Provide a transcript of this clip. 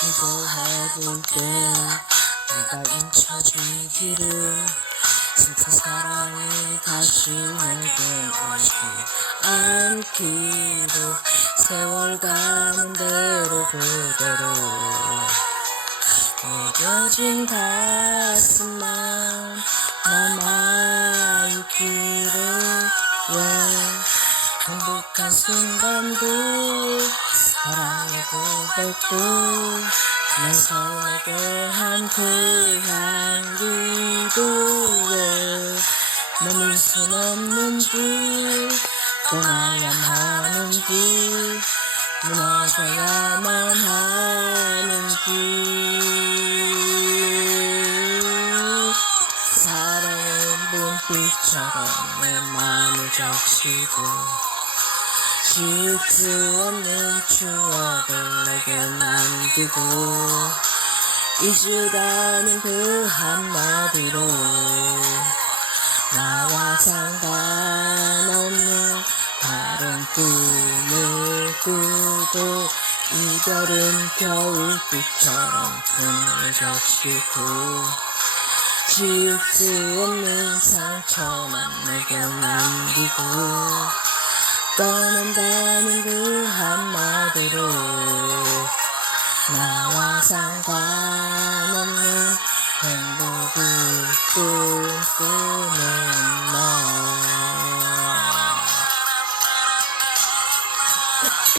기도해볼게 네가 잊혀지기를 진짜 사랑이 다시 내게 오지 않기를 세월 가는 대로 그대로 무뎌진 가슴만 남아있기를 왜 행복한 순간도 사랑의 고백도 날 설레게 한그 향기도 왜 머물 순 없는지 떠나야만 하는지 무너져야만 하는지. 사랑은 눈빛처럼 내 맘을 적시고 지울 수 없는 추억을 내게 남기고 잊으라는 그 한마디로 나와 상관없는 다른 꿈을 꾸고 이별은 겨울빛처럼 숨을 적시고 지울 수 없는 상처만 내게 남기고 떠난다는 그 한마디로 나와 상관